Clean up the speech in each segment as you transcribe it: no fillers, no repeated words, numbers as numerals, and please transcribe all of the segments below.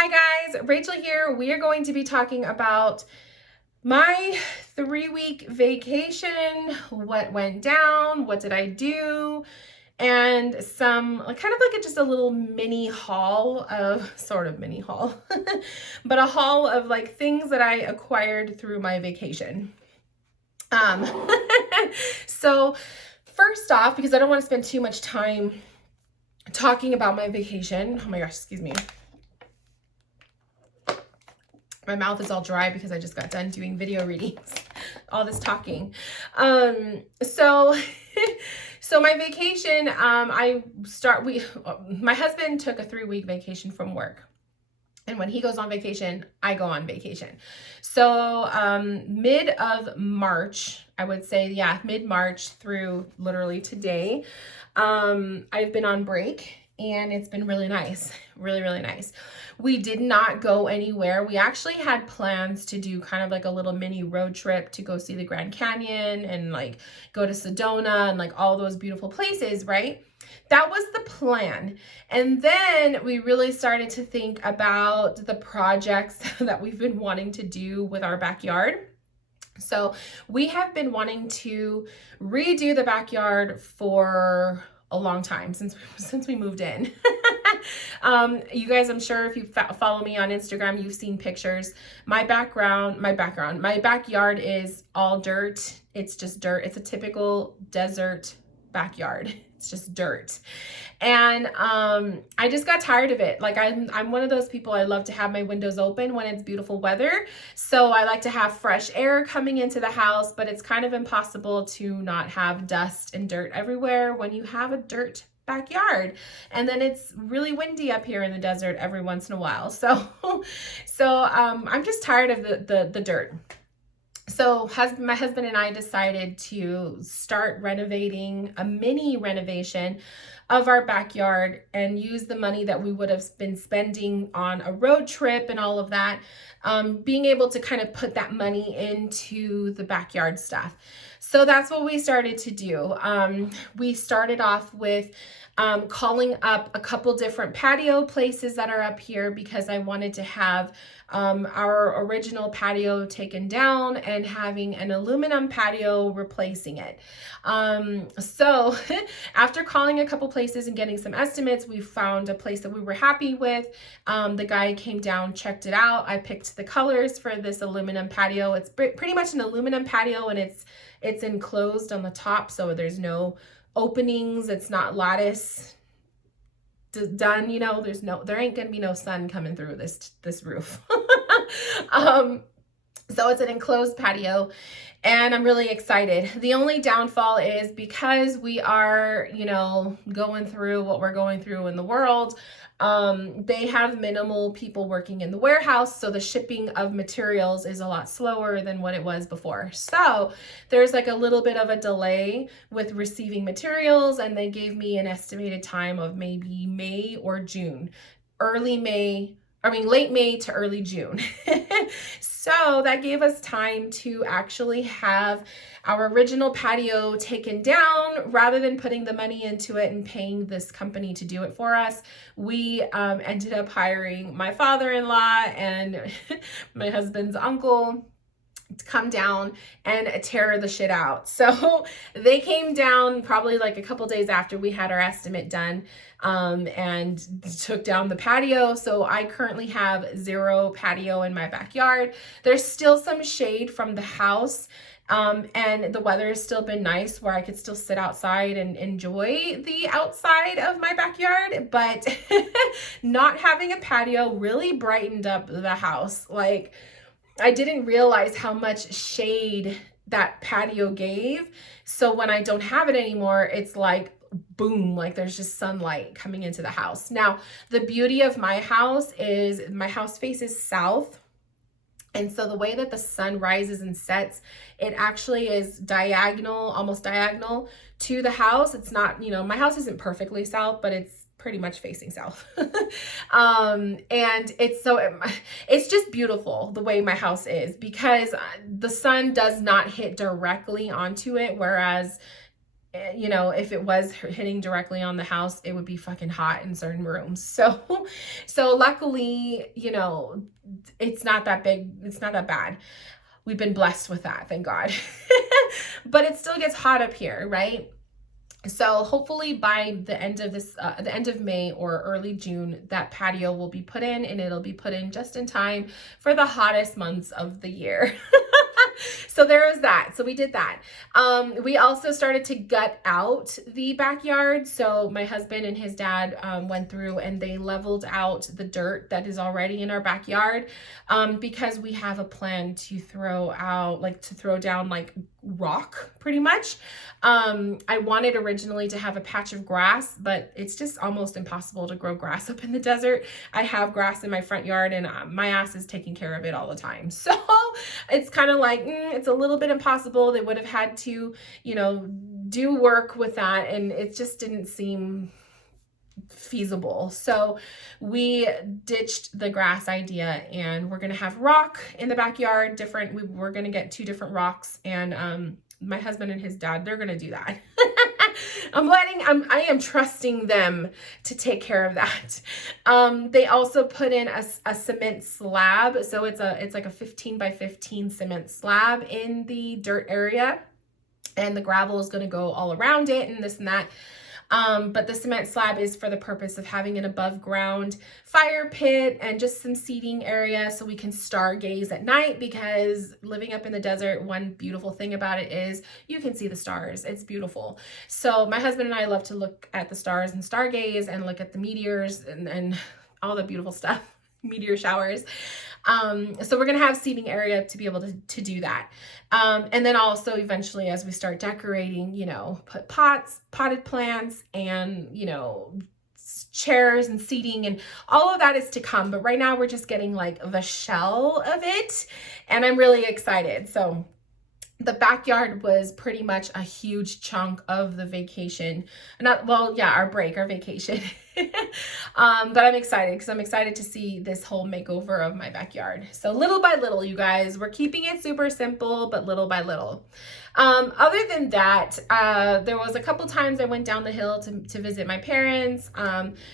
Hi guys, Rachel here. We are going to be talking about my 3-week vacation, what went down, what did I do, and some kind of like just a little mini haul of, sort of mini haul, but a haul of like things that I acquired through my vacation. So first off, because I don't want to spend too much time talking about my vacation. Oh my gosh, excuse me. My mouth is all dry because I just got done doing video readings, all this talking. So my vacation, my husband took a 3-week vacation from work. And when he goes on vacation, I go on vacation. So mid of March, I would say, yeah, mid-March through literally today, I've been on break. And it's been really nice, really, really nice. We did not go anywhere. We actually had plans to do kind of like a little mini road trip to go see the Grand Canyon and like go to Sedona and like all those beautiful places, right? That was the plan. And then we really started to think about the projects that we've been wanting to do with our backyard. So we have been wanting to redo the backyard for a long time, since we moved in. You guys, I'm sure if you follow me on Instagram, you've seen pictures. My backyard is all dirt. It's just dirt. It's a typical desert backyard. It's just dirt. And I just got tired of it. Like I'm one of those people, I love to have my windows open when it's beautiful weather. So I like to have fresh air coming into the house, but it's kind of impossible to not have dust and dirt everywhere when you have a dirt backyard. And then it's really windy up here in the desert every once in a while. So I'm just tired of the dirt. So my husband and I decided to start renovating, a mini renovation of our backyard, and use the money that we would have been spending on a road trip and all of that, being able to kind of put that money into the backyard stuff. So that's what we started to do. We started off with calling up a couple different patio places that are up here because I wanted to have our original patio taken down and having an aluminum patio replacing it. So after calling a couple places and getting some estimates, we found a place that we were happy with. The guy came down, checked it out. I picked the colors for this aluminum patio. It's pretty much an aluminum patio, and it's enclosed on the top, so there's no openings. It's not lattice done, you know, there ain't gonna be no sun coming through this roof. So it's an enclosed patio, and I'm really excited. The only downfall is because we are, you know, going through what we're going through in the world, they have minimal people working in the warehouse, so the shipping of materials is a lot slower than what it was before. So there's like a little bit of a delay with receiving materials, and they gave me an estimated time of maybe May or June. Late May to early June. So that gave us time to actually have our original patio taken down. Rather than putting the money into it and paying this company to do it for us, we ended up hiring my father-in-law and my husband's uncle to come down and tear the shit out. So they came down probably like a couple days after we had our estimate done, and took down the patio. So I currently have 0 patio in my backyard. There's still some shade from the house, and the weather has still been nice where I could still sit outside and enjoy the outside of my backyard, but not having a patio really brightened up the house. Like, I didn't realize how much shade that patio gave. So when I don't have it anymore, it's like, boom, like there's just sunlight coming into the house. Now, the beauty of my house is my house faces south. And so the way that the sun rises and sets, it actually is diagonal, almost diagonal to the house. It's not, you know, my house isn't perfectly south, but it's pretty much facing south. And it's just beautiful the way my house is, because the sun does not hit directly onto it, whereas you know, if it was hitting directly on the house, it would be fucking hot in certain rooms. So luckily, you know, it's not that big. It's not that bad. We've been blessed with that, thank God. But it still gets hot up here, right? So hopefully by the end of the end of May or early June, that patio will be put in, and it'll be put in just in time for the hottest months of the year. So there is that. So we did that. We also started to gut out the backyard. So my husband and his dad went through and they leveled out the dirt that is already in our backyard, because we have a plan to throw down like rock pretty much. I wanted originally to have a patch of grass, but it's just almost impossible to grow grass up in the desert. I have grass in my front yard, and my ass is taking care of it all the time. So it's kind of like, it's a little bit impossible. They would have had to, you know, do work with that, and it just didn't seem feasible. So we ditched the grass idea, and we're going to have rock in the backyard. We're going to get 2 different rocks, and my husband and his dad, they're going to do that. I am trusting them to take care of that. They also put in a cement slab. So it's like a 15 by 15 cement slab in the dirt area, and the gravel is going to go all around it and this and that. But the cement slab is for the purpose of having an above ground fire pit and just some seating area so we can stargaze at night, because living up in the desert, one beautiful thing about it is you can see the stars. It's beautiful. So my husband and I love to look at the stars and stargaze and look at the meteors and all the beautiful stuff, meteor showers. So we're going to have seating area to be able to do that. And then also eventually, as we start decorating, you know, put potted plants and, you know, chairs and seating, and all of that is to come. But right now we're just getting like the shell of it, and I'm really excited. So the backyard was pretty much a huge chunk of the vacation. Our vacation. But I'm excited because I'm excited to see this whole makeover of my backyard. So little by little, you guys, we're keeping it super simple, but little by little. Other than that, there was a couple times I went down the hill to visit my parents,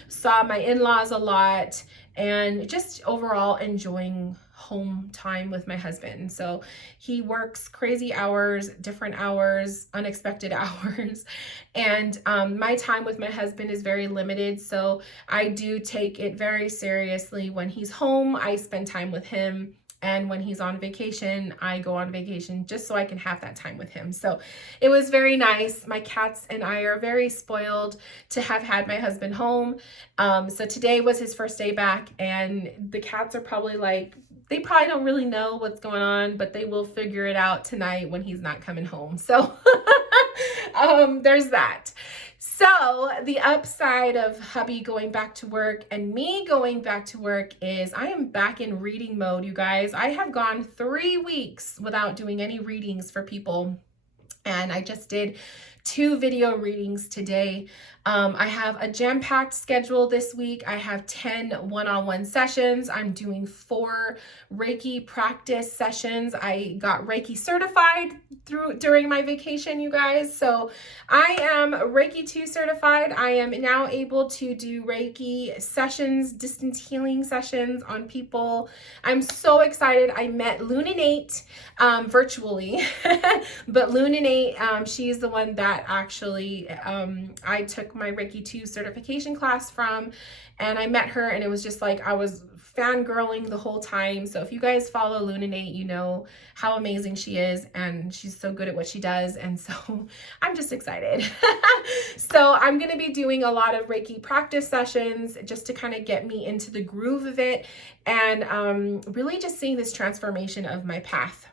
saw my in-laws a lot, and just overall enjoying home time with my husband. So he works crazy hours, different hours, unexpected hours. And my time with my husband is very limited. So I do take it very seriously. When he's home, I spend time with him. And when he's on vacation, I go on vacation just so I can have that time with him. So it was very nice. My cats and I are very spoiled to have had my husband home. So today was his first day back, and the cats are probably like, they probably don't really know what's going on, but they will figure it out tonight when he's not coming home. So there's that. So the upside of hubby going back to work and me going back to work is I am back in reading mode, you guys. I have gone 3 weeks without doing any readings for people, and I just did 2 video readings today. I have a jam-packed schedule this week. I have 10 one-on-one sessions. I'm doing 4 Reiki practice sessions. I got Reiki certified during my vacation, you guys. So I am Reiki 2 certified. I am now able to do Reiki sessions, distance healing sessions on people. I'm so excited. I met Luninate virtually, but Luninate, she's the one that actually I took my Reiki 2 certification class from, and I met her, and it was just like I was fangirling the whole time. So if you guys follow Luninate, you know how amazing she is, and she's so good at what she does, and so I'm just excited. So I'm going to be doing a lot of Reiki practice sessions just to kind of get me into the groove of it, and really just seeing this transformation of my path.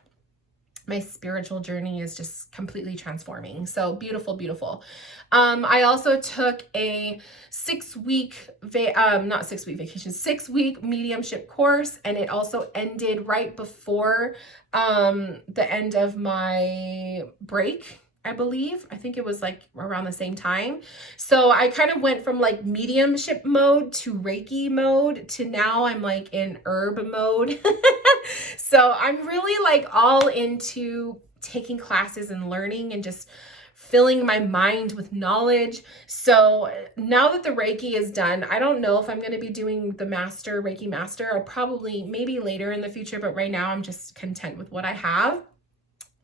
My spiritual journey is just completely transforming. So beautiful, beautiful. I also took a 6-week, 6-week mediumship course, and it also ended right before the end of my break, I believe. I think it was like around the same time. So I kind of went from like mediumship mode to Reiki mode to now I'm like in herb mode. So I'm really like all into taking classes and learning and just filling my mind with knowledge. So now that the Reiki is done, I don't know if I'm going to be doing the Reiki Master. I'll probably maybe later in the future, but right now I'm just content with what I have.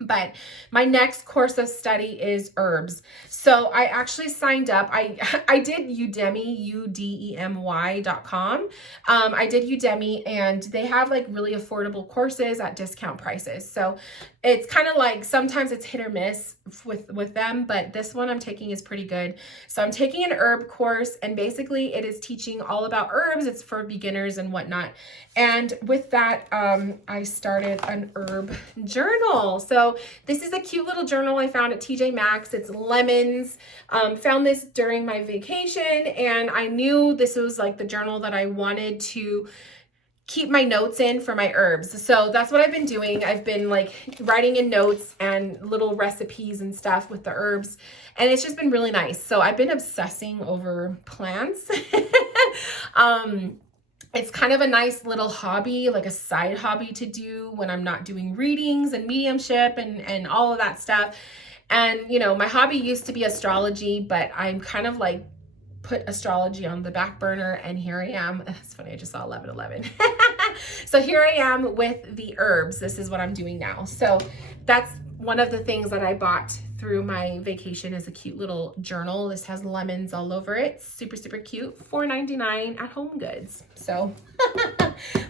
But my next course of study is herbs. So I actually signed up. I did Udemy, udemy.com. I did Udemy, and they have like really affordable courses at discount prices. So it's kind of like sometimes it's hit or miss with them, but this one I'm taking is pretty good. So I'm taking an herb course, and basically it is teaching all about herbs. It's for beginners and whatnot. And with that, I started an herb journal. So this is a cute little journal I found at TJ Maxx. It's lemons. Found this during my vacation, and I knew this was like the journal that I wanted to keep my notes in for my herbs. So that's what I've been doing. I've been like writing in notes and little recipes and stuff with the herbs, and it's just been really nice. So I've been obsessing over plants. It's kind of a nice little hobby, like a side hobby to do when I'm not doing readings and mediumship and all of that stuff. And, you know, my hobby used to be astrology, but I'm kind of like put astrology on the back burner, and here I am. It's funny, I just saw 11:11. So here I am with the herbs. This is what I'm doing now. So that's one of the things that I bought through my vacation, is a cute little journal. This has lemons all over it. Super, super cute. $4.99 at Home Goods. So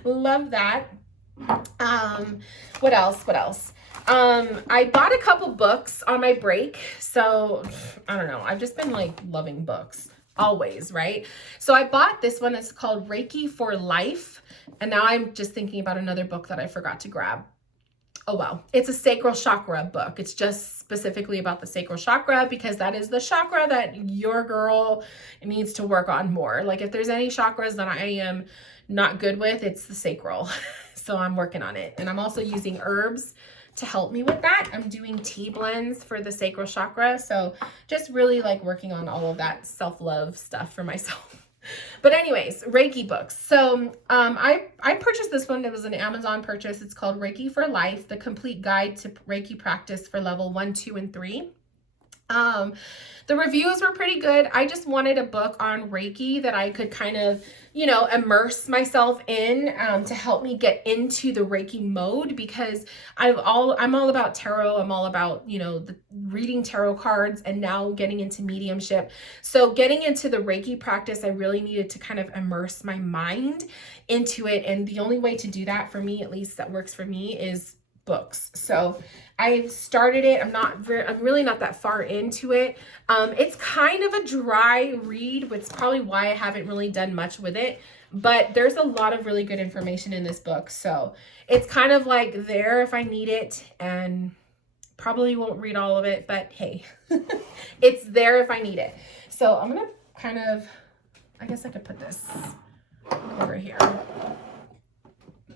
love that. What else? I bought a couple books on my break. So I don't know. I've just been like loving books always, right? So I bought this one. It's called Reiki for Life. And now I'm just thinking about another book that I forgot to grab. Oh, well, it's a sacral chakra book. It's just specifically about the sacral chakra, because that is the chakra that your girl needs to work on more. Like if there's any chakras that I am not good with, it's the sacral. So I'm working on it. And I'm also using herbs to help me with that. I'm doing tea blends for the sacral chakra. So just really like working on all of that self-love stuff for myself. But anyways, Reiki books. So I purchased this one. It was an Amazon purchase. It's called Reiki for Life, the complete guide to Reiki practice for level 1, 2, and 3. The reviews were pretty good. I just wanted a book on Reiki that I could kind of, you know, immerse myself in to help me get into the Reiki mode, because I'm all about tarot. I'm all about, you know, reading tarot cards and now getting into mediumship. So getting into the Reiki practice, I really needed to kind of immerse my mind into it. And the only way to do that, for me, at least that works for me, is books. So I started it. I'm really not that far into it. It's kind of a dry read, which is probably why I haven't really done much with it, but there's a lot of really good information in this book. So it's kind of like there if I need it, and probably won't read all of it, but hey, it's there if I need it. So I'm going to kind of, I guess I could put this over here.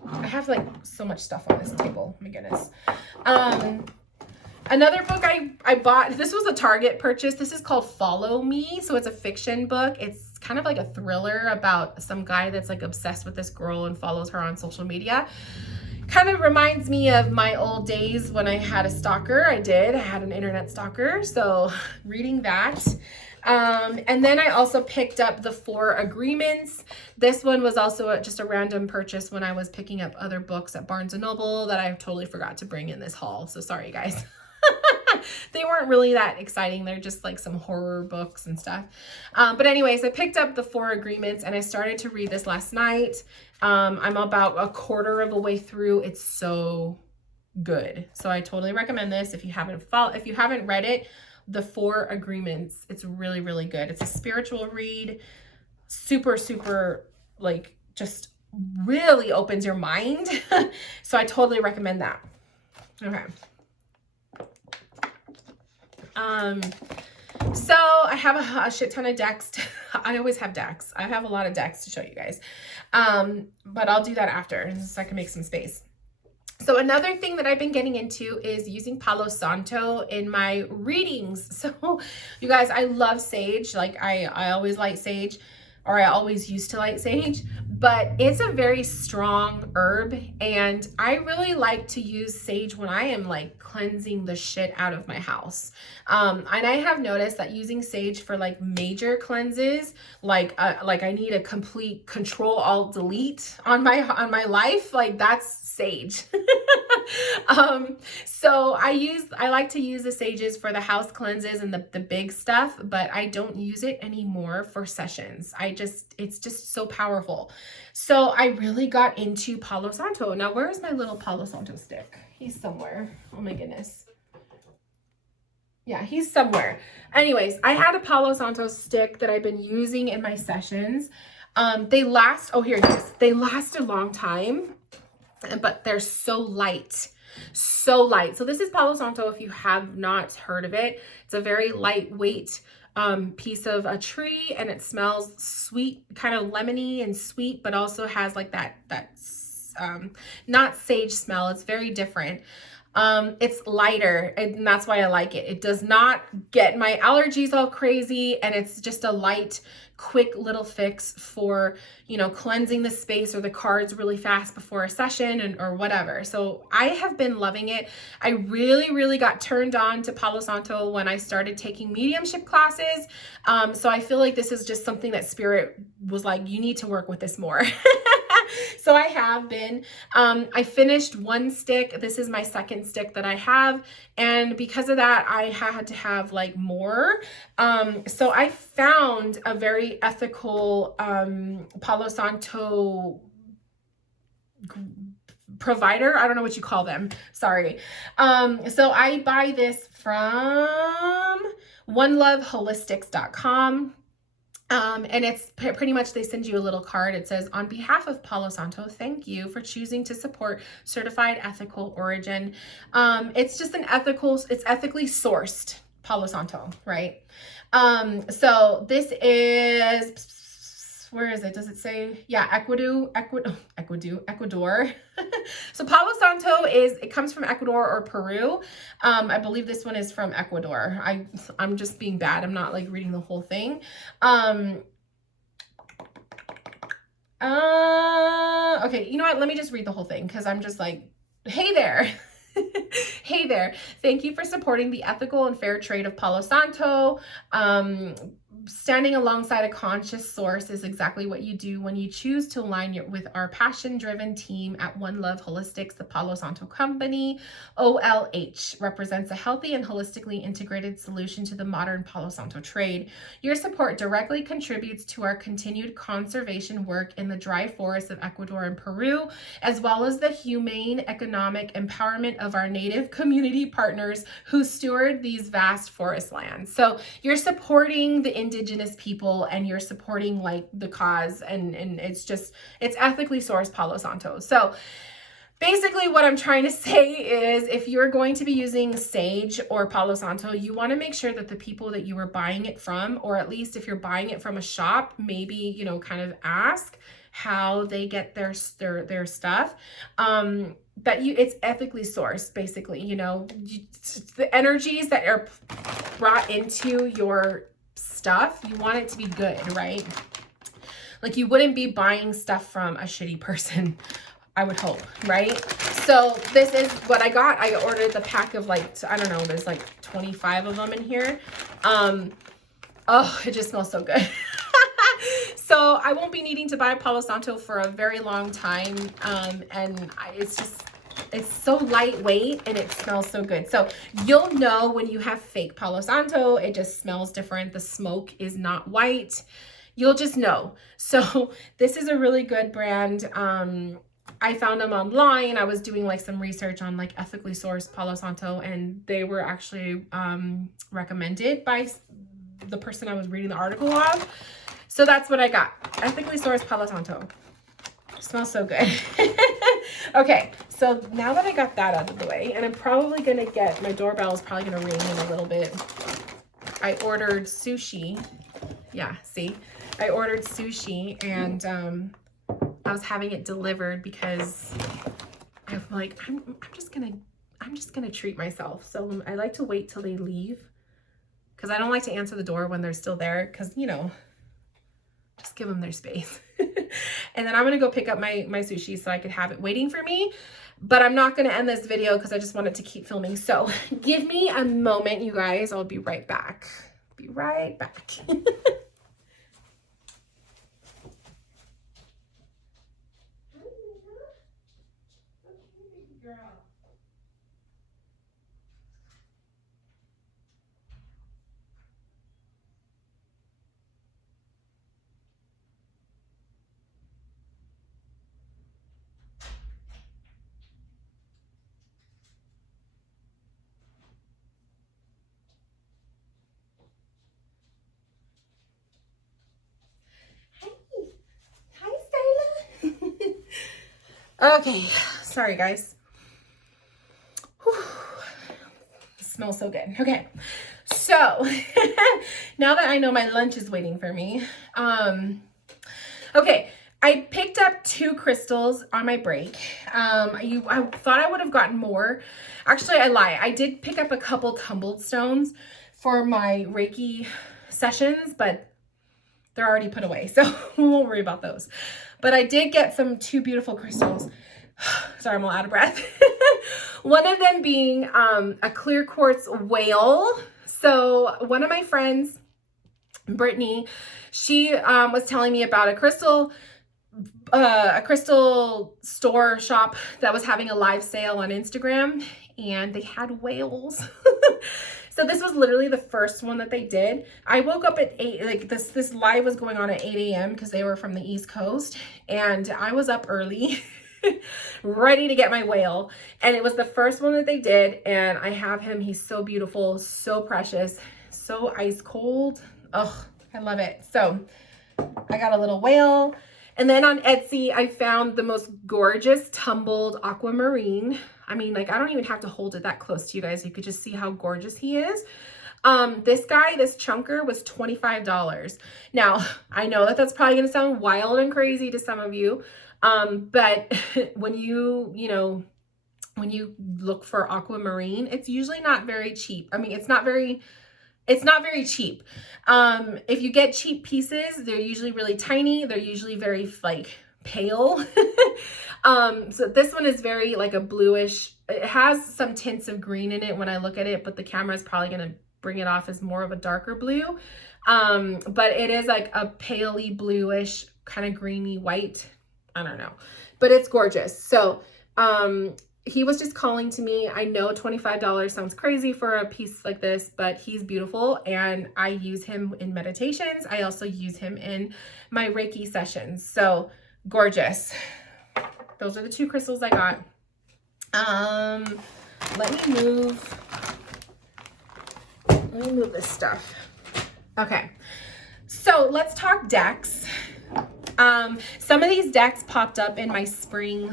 I have like so much stuff on this table. My goodness. Another book I bought, this was a Target purchase. This is called Follow Me. So it's a fiction book. It's kind of like a thriller about some guy that's like obsessed with this girl and follows her on social media. Kind of reminds me of my old days when I had a stalker. I had an internet stalker. So reading that. And then I also picked up the 4 Agreements. This one was also just a random purchase when I was picking up other books at Barnes & Noble that I totally forgot to bring in this haul. So sorry, guys. They weren't really that exciting. They're just like some horror books and stuff. But anyways, I picked up the 4 Agreements and I started to read this last night. I'm about a quarter of the way through. It's so good. So I totally recommend this if you haven't read it. The 4 Agreements. It's really, really good. It's a spiritual read. Super, super, like, just really opens your mind. So I totally recommend that. Okay. So I have a shit ton of decks. I always have decks. I have a lot of decks to show you guys. But I'll do that after so I can make some space. So another thing that I've been getting into is using Palo Santo in my readings. So you guys, I love sage. Like I always light sage, or I always used to light sage, but it's a very strong herb, and I really like to use sage when I am like cleansing the shit out of my house. And I have noticed that using sage for like major cleanses, like I need a complete control alt delete on my life, like that's sage. So I like to use the sages for the house cleanses and the big stuff, but I don't use it anymore for sessions. It's just so powerful. So I really got into Palo Santo. Now, where is my little Palo Santo stick? He's somewhere. Oh my goodness. Yeah, he's somewhere. Anyways, I had a Palo Santo stick that I've been using in my sessions. They last, oh, here it is. They last a long time, but they're so light. So light. So this is Palo Santo, if you have not heard of it. It's a very lightweight piece of a tree, and it smells sweet, kind of lemony and sweet, but also has like that not sage smell. It's very different. It's lighter, and that's why I like it. It does not get my allergies all crazy, and it's just a light, quick little fix for, you know, cleansing the space or the cards really fast before a session or whatever. So I have been loving it. I really got turned on to Palo Santo when I started taking mediumship classes. So I feel like this is just something that Spirit was like, you need to work with this more. So I have been. I finished one stick. This is my second stick that I have. And because of that, I had to have like more. So I found a very ethical Palo Santo provider. I don't know what you call them. Sorry. So I buy this from oneloveholistics.com. And it's pretty much, they send you a little card. It says, on behalf of Palo Santo, thank you for choosing to support certified ethical origin. It's just it's ethically sourced Palo Santo, right? So this is, where is it? Does it say? Yeah, Ecuador. So Palo Santo it comes from Ecuador or Peru. I believe this one is from Ecuador. I'm just being bad. I'm not like reading the whole thing. Okay, you know what? Let me just read the whole thing, because I'm just like, hey there. Hey there. Thank you for supporting the ethical and fair trade of Palo Santo. Standing alongside a conscious source is exactly what you do when you choose to align with our passion-driven team at One Love Holistics. The Palo Santo Company, OLH, represents a healthy and holistically integrated solution to the modern Palo Santo trade. Your support directly contributes to our continued conservation work in the dry forests of Ecuador and Peru, as well as the humane economic empowerment of our native community partners who steward these vast forest lands. So you're supporting the indigenous people, and you're supporting like the cause, and it's ethically sourced Palo Santo. So basically what I'm trying to say is, if you're going to be using sage or Palo Santo, you want to make sure that the people that you are buying it from, or at least if you're buying it from a shop, maybe, you know, kind of ask how they get their stuff. It's ethically sourced, basically. You know, the energies that are brought into your stuff, you want it to be good, right? Like, you wouldn't be buying stuff from a shitty person, I would hope, right? So this is what I got. I ordered the pack of like, I don't know, there's like 25 of them in here. Oh, it just smells so good. So I won't be needing to buy Palo Santo for a very long time. It's so lightweight, and it smells so good. So you'll know when you have fake Palo Santo, it just smells different. The smoke is not white. You'll just know. So this is a really good brand. I found them online. I was doing like some research on like ethically sourced Palo Santo, and they were actually recommended by the person I was reading the article of. So that's what I got. Ethically sourced Palo Santo. Smells so good. Okay, so now that I got that out of the way, and I'm probably gonna my doorbell is probably gonna ring in a little bit. I ordered sushi. Yeah, see? I ordered sushi, and I was having it delivered because I'm like, I'm just gonna treat myself. So I like to wait till they leave, because I don't like to answer the door when they're still there, because, you know, Just give them their space. And then I'm gonna go pick up my sushi so I could have it waiting for me. But I'm not gonna end this video because I just wanted to keep filming. So give me a moment, you guys. I'll be right back. Be right back. Okay, sorry guys. Whew. It smells so good. Okay, so now that I know my lunch is waiting for me, okay, I picked up 2 crystals on my break. I thought I would have gotten more. Actually, I lie. I did pick up a couple tumbled stones for my Reiki sessions, but they're already put away, so we won't worry about those. But I did get 2 beautiful crystals. Sorry, I'm all out of breath. One of them being a clear quartz whale. So one of my friends, Brittany, she was telling me about a crystal store shop that was having a live sale on Instagram, and they had whales. So this was literally the first one that they did. I woke up at 8, like this live was going on at 8 a.m. because they were from the East Coast, and I was up early ready to get my whale. And it was the first one that they did, and I have him. He's so beautiful, so precious, so ice cold. Oh, I love it. So I got a little whale. And then on Etsy, I found the most gorgeous tumbled aquamarine. I mean, like, I don't even have to hold it that close to you guys. You could just see how gorgeous he is. This guy, this chunker, was $25. Now, I know that that's probably going to sound wild and crazy to some of you. But when you look for aquamarine, it's usually not very cheap. I mean, it's not very cheap. If you get cheap pieces, they're usually really tiny. They're usually very like pale. So this one is very like a bluish. It has some tints of green in it when I look at it, but the camera is probably going to bring it off as more of a darker blue. But it is like a paley bluish, kind of greeny white. I don't know, but it's gorgeous. So, he was just calling to me. I know $25 sounds crazy for a piece like this, but he's beautiful, and I use him in meditations. I also use him in my Reiki sessions. So gorgeous. Those are the 2 crystals I got. Let me move this stuff. Okay. So let's talk decks. Some of these decks popped up in my spring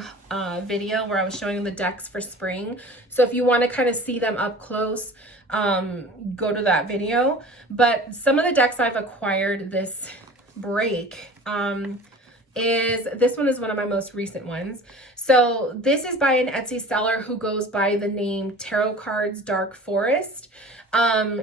video where I was showing the decks for spring. So if you want to kind of see them up close, go to that video. But some of the decks I've acquired this break this one is one of my most recent ones. So this is by an Etsy seller who goes by the name TarotCardsDarkForest.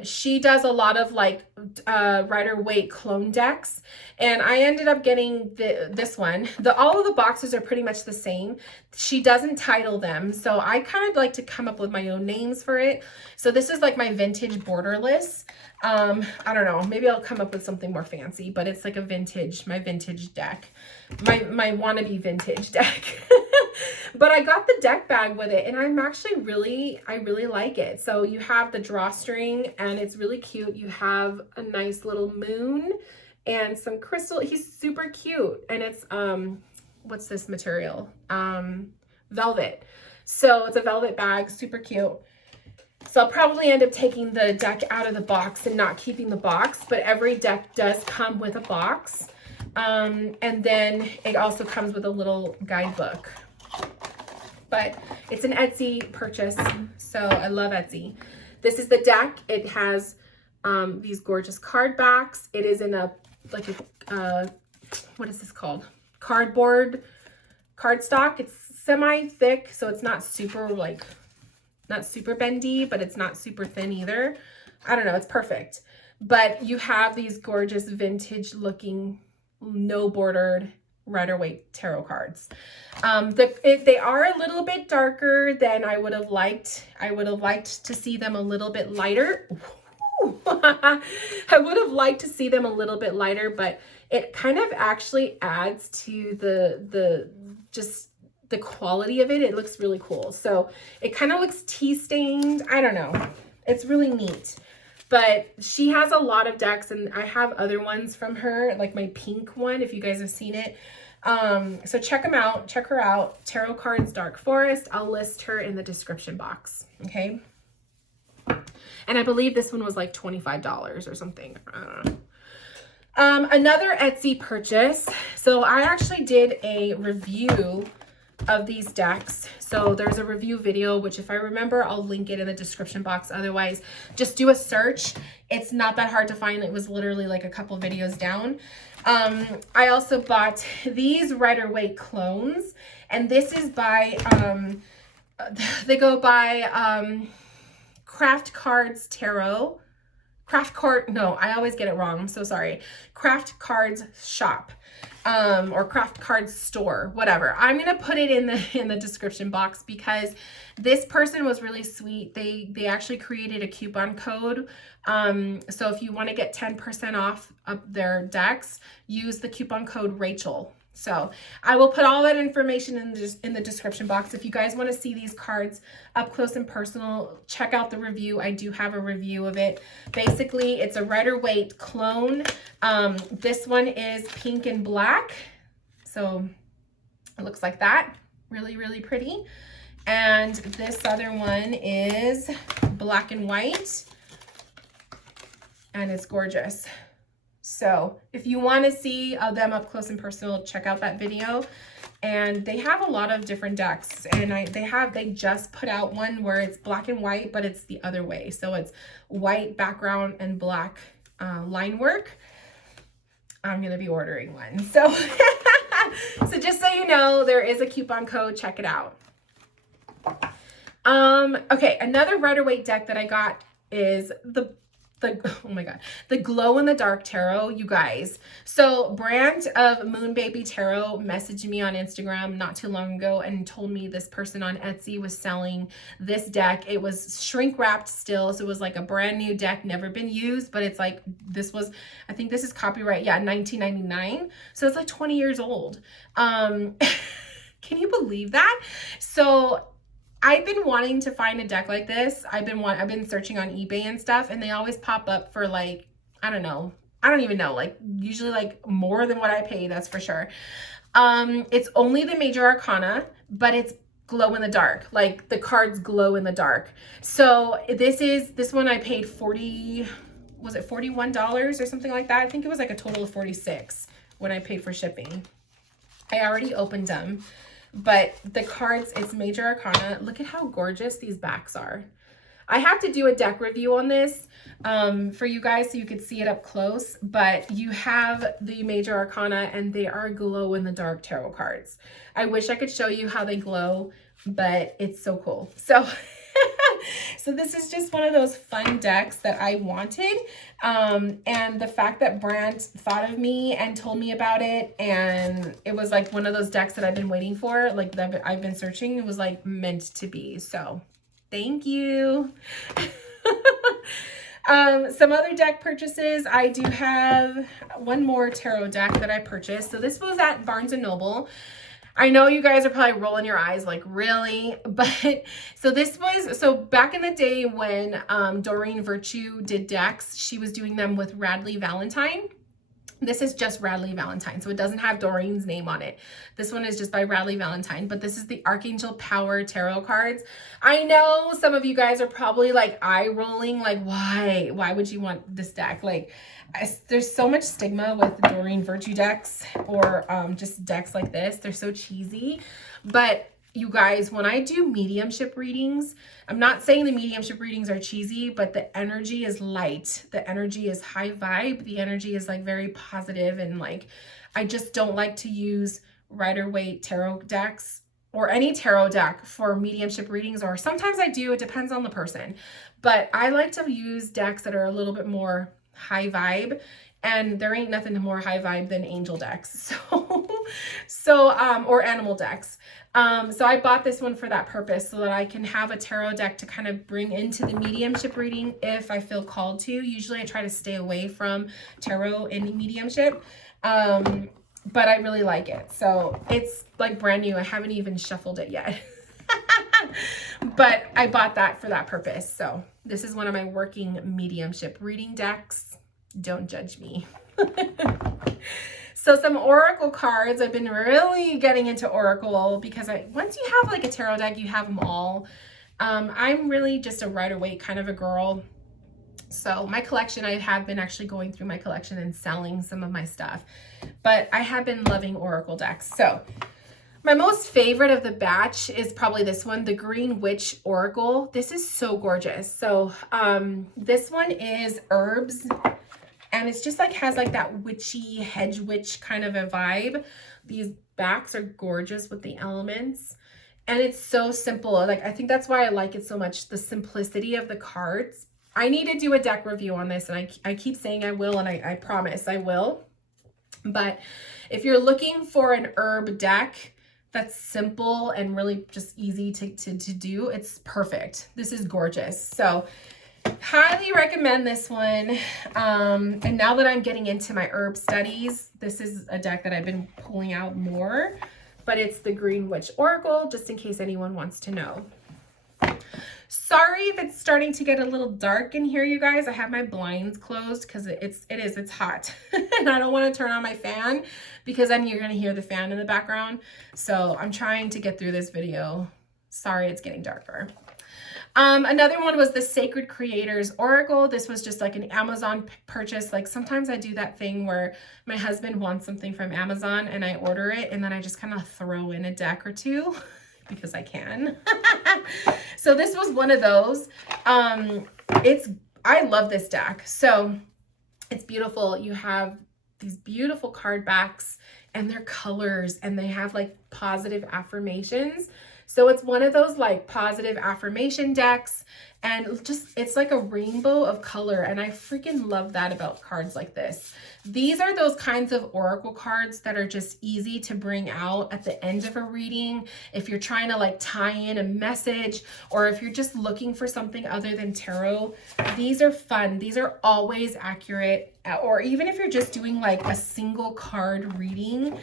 She does a lot of like Rider Waite clone decks, and I ended up getting this one. All of the boxes are pretty much the same. She doesn't title them, so I kind of like to come up with my own names for it. So this is like my vintage borderless. I don't know, maybe I'll come up with something more fancy, but it's like my vintage deck, my wannabe vintage deck. But I got the deck bag with it, and I'm actually I really like it. So you have the drawstring, and it's really cute. You have a nice little moon and some crystal. He's super cute, and it's what's this material? Velvet. So it's a velvet bag, super cute. So I'll probably end up taking the deck out of the box and not keeping the box, but every deck does come with a box. And then it also comes with a little guidebook. But it's an Etsy purchase, so I love Etsy. This is the deck. It has these gorgeous card backs. It is in what is this called? Cardboard cardstock. It's semi-thick, so it's not super bendy, but it's not super thin either. I don't know, it's perfect. But you have these gorgeous vintage looking no bordered Rider-Waite tarot cards. If they are a little bit darker, then I would have liked to see them a little bit lighter. I would have liked to see them a little bit lighter, but it kind of actually adds to just the quality of it. It looks really cool. So it kind of looks tea stained. I don't know. It's really neat. But she has a lot of decks, and I have other ones from her, like my pink one, if you guys have seen it. So check them out. Check her out. TarotCardsDarkForest. I'll list her in the description box. Okay. And I believe this one was like $25 or something. I don't know. Another Etsy purchase. So I actually did a review of these decks. So there's a review video, which if I remember, I'll link it in the description box. Otherwise, just do a search. It's not that hard to find. It was literally like a couple videos down. I also bought these Rider-Waite clones, and this is by, they go by CraftCardsTarot. No, I always get it wrong. I'm so sorry. CraftCardsShop. Or CraftCardsStore, whatever. I'm gonna put it in the description box because this person was really sweet. They actually created a coupon code. So if you want to get 10% off of their decks, use the coupon code Rachel. So I will put all that information in the description box. If you guys want to see these cards up close and personal, check out the review. I do have a review of it. Basically, it's a Rider-Waite clone. This one is pink and black. So it looks like that. Really, really pretty. And this other one is black and white. And it's gorgeous. So if you want to see them up close and personal, check out that video. And they have a lot of different decks, and they just put out one where it's black and white, but it's the other way. So it's white background and black line work. I'm gonna be ordering one. So so just so you know, there is a coupon code. Check it out. Okay, another Rider-Waite deck that I got is oh my god, the glow in the dark tarot, you guys. So brand of Moon Baby Tarot messaged me on Instagram not too long ago and told me this person on Etsy was selling this deck. It was shrink wrapped still, so it was like a brand new deck, never been used, but it's like, I think this is copyright, yeah, 1999, so it's like 20 years old. Can you believe that? So I've been wanting to find a deck like this. I've been searching on eBay and stuff, and they always pop up for like, I don't even know, like usually like more than what I pay, that's for sure. It's only the major arcana, but it's glow in the dark. Like the cards glow in the dark. So this one I paid was it $41 or something like that? I think it was like a total of $46 when I paid for shipping. I already opened them. But the cards, it's major arcana. Look at how gorgeous these backs are. I have to do a deck review on this for you guys so you could see it up close. But you have the major arcana, and they are glow in the dark tarot cards. I wish I could show you how they glow, but it's so cool. So so this is just one of those fun decks that I wanted. And the fact that Brand thought of me and told me about it, and it was like one of those decks that I've been waiting for, like that I've been searching, it was like meant to be. So thank you. Some other deck purchases. I do have one more tarot deck that I purchased. So this was at Barnes & Noble. I know you guys are probably rolling your eyes like, really? But so back in the day when Doreen Virtue did decks, she was doing them with Radley Valentine. This is just Radley Valentine, so it doesn't have Doreen's name on it. This one is just by Radley Valentine, but this is the Archangel Power Tarot cards. I know some of you guys are probably like eye rolling, like why would you want this deck? Like there's so much stigma with Doreen Virtue decks or just decks like this. They're so cheesy, but you guys, when I do mediumship readings, I'm not saying the mediumship readings are cheesy, but the energy is light. The energy is high vibe. The energy is like very positive, and like, I just don't like to use Rider-Waite tarot decks or any tarot deck for mediumship readings, or sometimes I do, it depends on the person. But I like to use decks that are a little bit more high vibe. and there ain't nothing more high vibe than angel decks. Or animal decks. So I bought this one for that purpose, so that I can have a tarot deck to kind of bring into the mediumship reading if I feel called to. Usually I try to stay away from tarot in mediumship, but I really like it. So it's like brand new. I haven't even shuffled it yet. But I bought that for that purpose. So this is one of my working mediumship reading decks. Don't judge me. So some oracle cards. I've been really getting into oracle because once you have like a tarot deck, you have them all. I'm really just a Rider-Waite kind of a girl. So my collection, I have been actually going through my collection and selling some of my stuff, but I have been loving oracle decks. So my most favorite of the batch is probably this one, the Green Witch Oracle. This is so gorgeous. So this one is herbs, and it's just like has like that witchy hedge witch kind of a vibe. These backs are gorgeous with the elements, and it's so simple. Like, I think that's why I like it so much, the simplicity of the cards. I need to do a deck review on this, and I keep saying I will, and I promise I will. But if you're looking for an herb deck that's simple and really just easy to do, it's perfect. This is gorgeous. So highly recommend this one. And now that I'm getting into my herb studies, this is a deck that I've been pulling out more, but it's the Green Witch Oracle, just in case anyone wants to know. Sorry if it's starting to get a little dark in here, you guys. I have my blinds closed because it's hot and I don't want to turn on my fan because then you're going to hear the fan in the background. So I'm trying to get through this video. Sorry, it's getting darker. Another one was the Sacred Creators Oracle. This was just like an Amazon purchase. Like, sometimes I do that thing where my husband wants something from Amazon and I order it, and then I just kind of throw in a deck or two because I can. So this was one of those. I love this deck. So it's beautiful. You have these beautiful card backs and their colors, and they have like positive affirmations. So it's one of those like positive affirmation decks, and just, it's like a rainbow of color. And I freaking love that about cards like this. These are those kinds of oracle cards that are just easy to bring out at the end of a reading. If you're trying to like tie in a message, or if you're just looking for something other than tarot, these are fun. These are always accurate. Or even if you're just doing like a single card reading,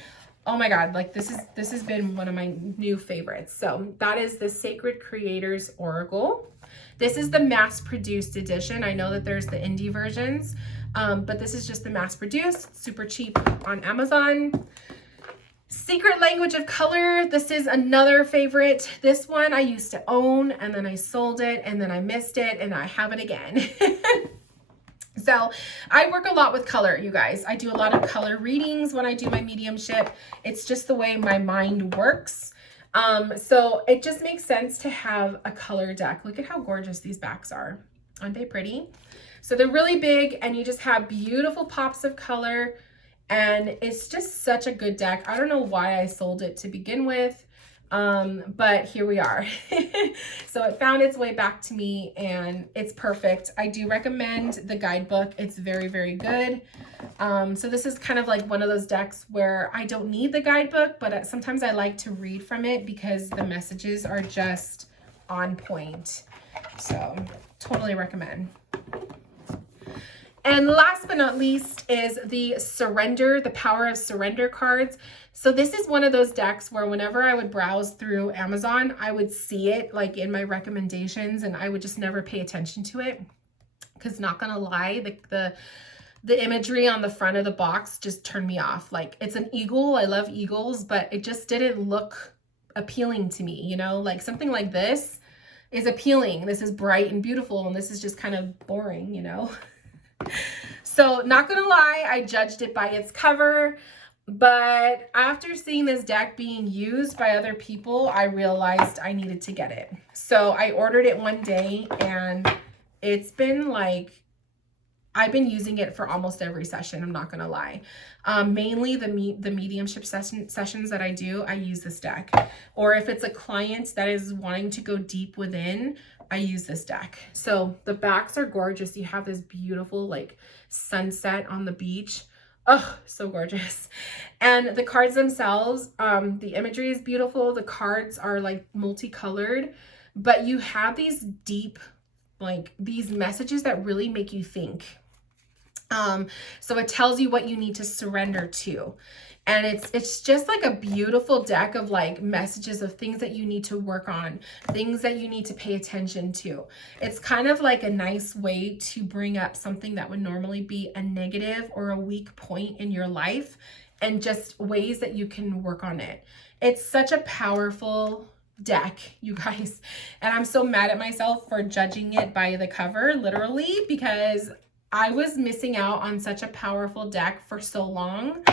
oh my God, like this has been one of my new favorites. So that is the Sacred Creators Oracle. This is the mass-produced edition. I know that there's the indie versions, but this is just the mass-produced, super cheap on Amazon. Secret Language of Color. This is another favorite. This one I used to own, and then I sold it, and then I missed it, and I have it again. So I work a lot with color, you guys. I do a lot of color readings when I do my mediumship. It's just the way my mind works. So it just makes sense to have a color deck. Look at how gorgeous these backs are. Aren't they pretty? So they're really big, and you just have beautiful pops of color, and it's just such a good deck. I don't know why I sold it to begin with, but here we are. So it found its way back to me, and it's perfect. I do recommend the guidebook. It's very, very good. So this is kind of like one of those decks where I don't need the guidebook, but sometimes I like to read from it because the messages are just on point. So totally recommend. And last but not least is the Surrender, the Power of Surrender cards. So this is one of those decks where whenever I would browse through Amazon, I would see it like in my recommendations, and I would just never pay attention to it. Because not gonna lie, the imagery on the front of the box just turned me off. Like, it's an eagle. I love eagles, but it just didn't look appealing to me, you know? Like, something like this is appealing. This is bright and beautiful, and this is just kind of boring, you know? So not gonna lie, I judged it by its cover, but after seeing this deck being used by other people, I realized I needed to get it. So I ordered it one day, and it's been like I've been using it for almost every session, I'm not gonna lie. Mainly the mediumship sessions that I do, I use this deck. Or if it's a client that is wanting to go deep within, I use this deck. So the backs are gorgeous. You have this beautiful like sunset on the beach. Oh, so gorgeous. And the cards themselves, the imagery is beautiful. The cards are like multicolored, but you have these deep, like these messages that really make you think. So it tells you what you need to surrender to. And it's just like a beautiful deck of like messages of things that you need to work on, things that you need to pay attention to. It's kind of like a nice way to bring up something that would normally be a negative or a weak point in your life, and just ways that you can work on it. It's such a powerful deck, you guys. And I'm so mad at myself for judging it by the cover, literally, because I was missing out on such a powerful deck for so long.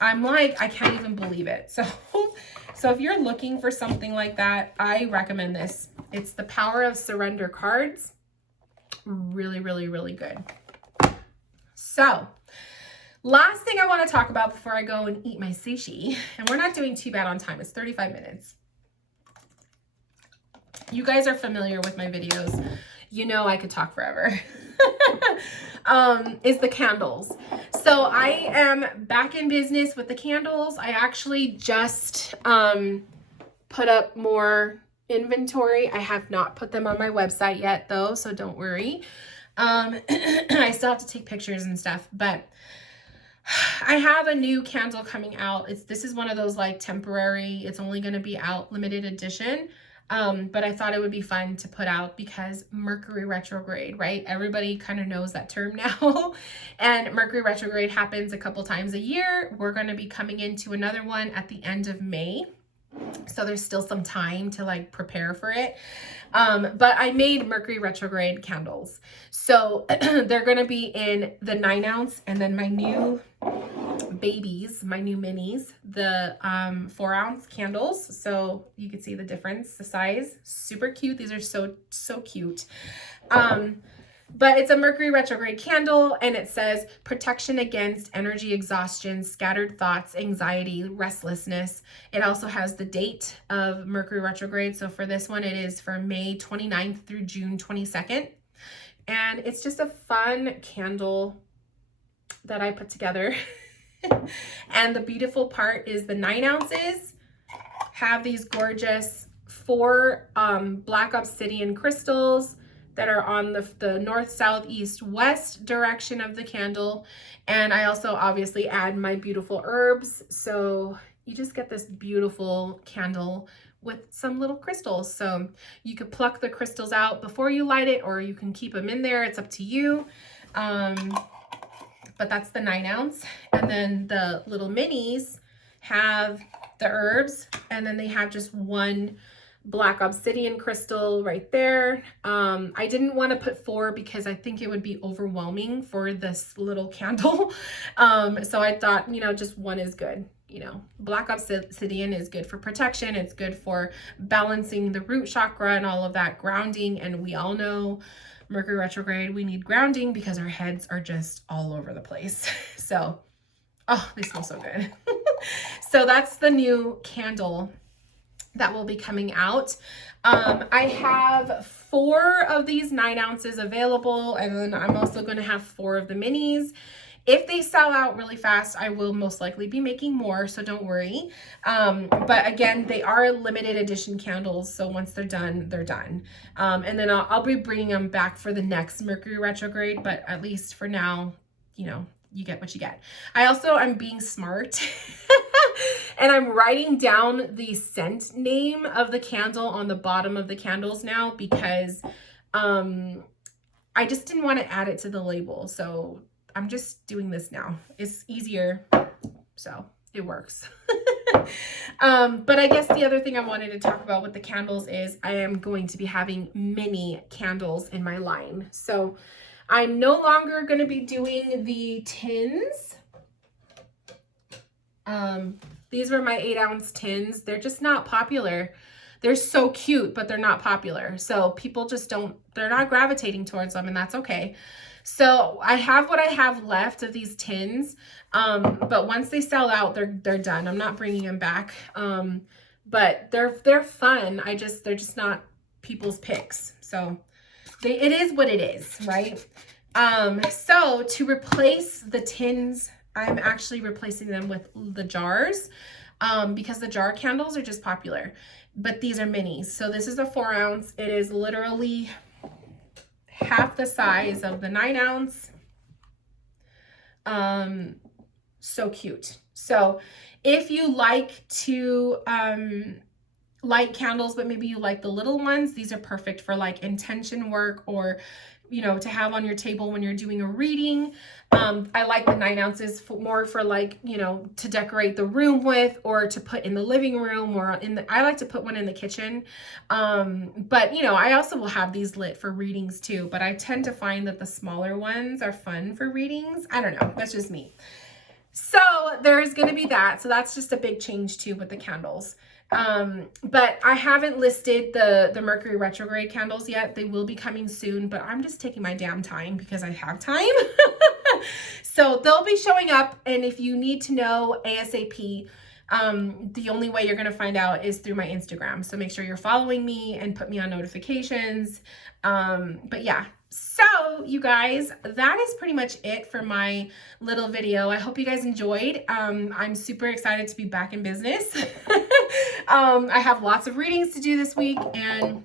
I'm like, I can't even believe it. So if you're looking for something like that, I recommend this. It's the Power of Surrender cards. Really, really, really good. So last thing I want to talk about before I go and eat my sushi, and we're not doing too bad on time. It's 35 minutes. You guys are familiar with my videos. You know I could talk forever. Is the candles. So I am back in business with the candles. I actually just put up more inventory. I have not put them on my website yet though, so don't worry. I still have to take pictures and stuff, but I have a new candle coming out. This is one of those like temporary, it's only going to be out limited edition. But I thought it would be fun to put out because Mercury retrograde, right? Everybody kind of knows that term now. And Mercury retrograde happens a couple times a year. We're going to be coming into another one at the end of May. So there's still some time to like prepare for it. But I made Mercury retrograde candles. So they're going to be in the 9 ounce, and then my new babies, my new minis, the 4 ounce candles. So you can see the difference, the size, super cute. These are so cute. But it's a Mercury retrograde candle, and it says protection against energy exhaustion, scattered thoughts, anxiety, restlessness. It also has the date of Mercury retrograde. So for this one, it is from May 29th through June 22nd. And it's just a fun candle that I put together. And the beautiful part is the 9 ounces have these gorgeous 4 black obsidian crystals that are on the north, south, east, west direction of the candle. And I also obviously add my beautiful herbs. So you just get this beautiful candle with some little crystals. So you could pluck the crystals out before you light it, or you can keep them in there. It's up to you. But that's the 9 ounce. And then the little minis have the herbs, and then they have just 1 black obsidian crystal right there. I didn't want to put 4 because I think it would be overwhelming for this little candle. So I thought, you know, just 1 is good. You know, black obsidian is good for protection. It's good for balancing the root chakra and all of that, grounding. And we all know Mercury retrograde, we need grounding because our heads are just all over the place. So, oh, they smell so good. So that's the new candle that will be coming out. I have 4 of these 9 ounces available, and then I'm also going to have 4 of the minis. If they sell out really fast, I will most likely be making more, so don't worry. But again, they are limited edition candles, so once they're done, they're done. And then I'll be bringing them back for the next Mercury retrograde, but at least for now, you know, you get what you get. I'm being smart and I'm writing down the scent name of the candle on the bottom of the candles now, because I just didn't want to add it to the label. So I'm just doing this now. It's easier, so it works. But I guess the other thing I wanted to talk about with the candles is I am going to be having mini candles in my line. So I'm no longer going to be doing the tins. These were my 8 ounce tins. They're just not popular. They're so cute, but they're not popular. So people just they're not gravitating towards them, and that's okay. So I have what I have left of these tins, but once they sell out, they're done. I'm not bringing them back, but they're fun. They're just not people's picks. So it is what it is, right? So to replace the tins, I'm actually replacing them with the jars, because the jar candles are just popular, but these are minis. So this is a 4 ounce. It is literally half the size of the 9 ounce. So cute. So if you like to light candles, but maybe you like the little ones, these are perfect for like intention work, or you know, to have on your table when you're doing a reading. I like the 9 ounces more for like, you know, to decorate the room with, or to put in the living room, or I like to put one in the kitchen. But you know, I also will have these lit for readings too, but I tend to find that the smaller ones are fun for readings. I don't know, that's just me. So there's going to be that. So that's just a big change too with the candles. But I haven't listed the Mercury retrograde candles yet. They will be coming soon, but I'm just taking my damn time because I have time. So they'll be showing up. And if you need to know ASAP, the only way you're going to find out is through my Instagram. So make sure you're following me and put me on notifications. But yeah, so you guys, that is pretty much it for my little video. I hope you guys enjoyed. I'm super excited to be back in business. I have lots of readings to do this week, and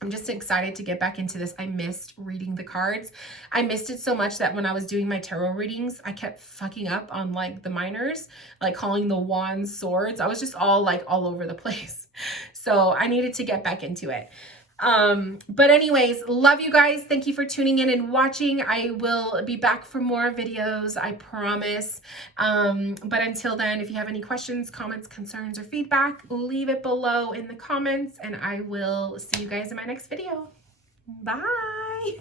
I'm just excited to get back into this. I missed reading the cards. I missed it so much that when I was doing my tarot readings, I kept fucking up on like the minors, like calling the wands swords. I was just all over the place. So I needed to get back into it. But anyways, love you guys. Thank you for tuning in and watching. I will be back for more videos, I promise. But until then, if you have any questions, comments, concerns, or feedback, leave it below in the comments, and I will see you guys in my next video. Bye.